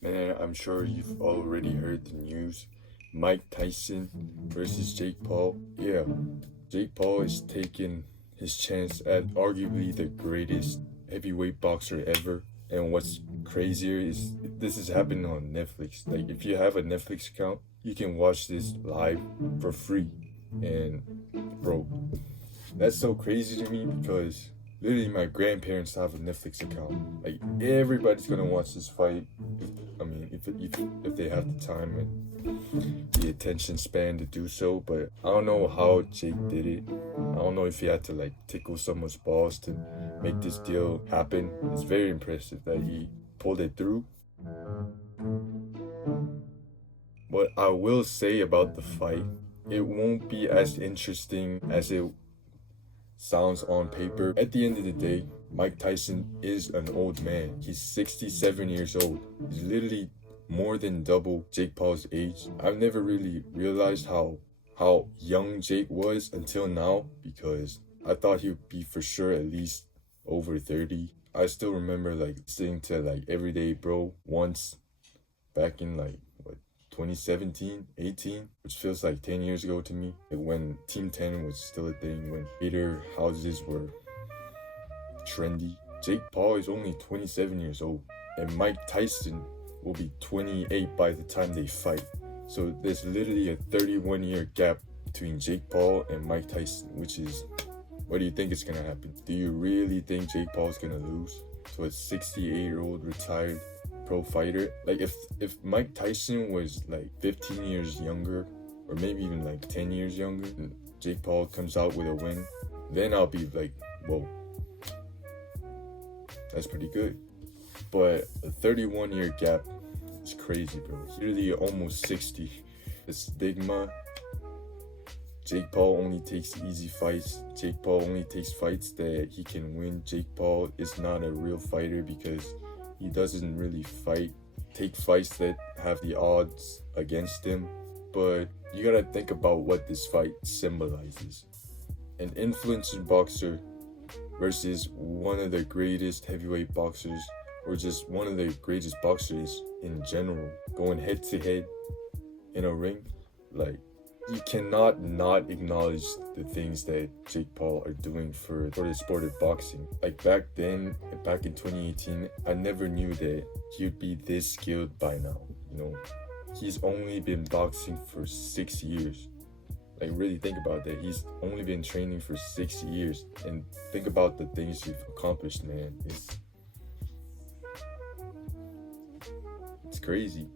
Man, I'm sure you've already heard the news. Mike Tyson versus Jake Paul. Yeah, Jake Paul is taking his chance at arguably the greatest heavyweight boxer ever. And what's crazier is this is happening on Netflix. Like, if you have a Netflix account, you can watch this live for free. And, bro, that's so crazy to me because literally my grandparents have a Netflix account. Like, everybody's gonna watch this fight. If they have the time and the attention span to do so. But I don't know how Jake did it. I don't know if he had to like tickle someone's balls to make this deal happen. It's very impressive that he pulled it through. What I will say about the fight, it won't be as interesting as it sounds on paper. At the end of the day, Mike Tyson is an old man. He's 67 years old. He's literally more than double Jake Paul's age. I've never really realized how young Jake was until now, because I thought he would be for sure at least over 30. I still remember like listening to like Everyday Bro once back in like 2017, 18, which feels like 10 years ago to me, when Team 10 was still a thing, when theater houses were trendy. Jake Paul is only 27 years old, and Mike Tyson will be 28 by the time they fight. So there's literally a 31-year gap between Jake Paul and Mike Tyson, which is, what do you think is gonna happen? Do you really think Jake Paul's gonna lose to a 68-year-old retired pro fighter? Like, if Mike Tyson was like 15 years younger, or maybe even like 10 years younger, and Jake Paul comes out with a win, then I'll be like, whoa, that's pretty good. But a 31-year gap is crazy, bro. It's literally almost 60. The stigma. Jake Paul only takes easy fights. Jake Paul only takes fights that he can win. Jake Paul is not a real fighter because he doesn't really take fights that have the odds against him. But you gotta think about what this fight symbolizes. An influencer boxer versus one of the greatest heavyweight boxers, or just one of the greatest boxers in general, going head to head in a ring. Like, you cannot not acknowledge the things that Jake Paul are doing for the sport of boxing. Like, back then, back in 2018, I never knew that he would be this skilled by now. You know, he's only been boxing for 6 years. Like, really think about that. He's only been training for 6 years, and think about the things you've accomplished, man. It's crazy.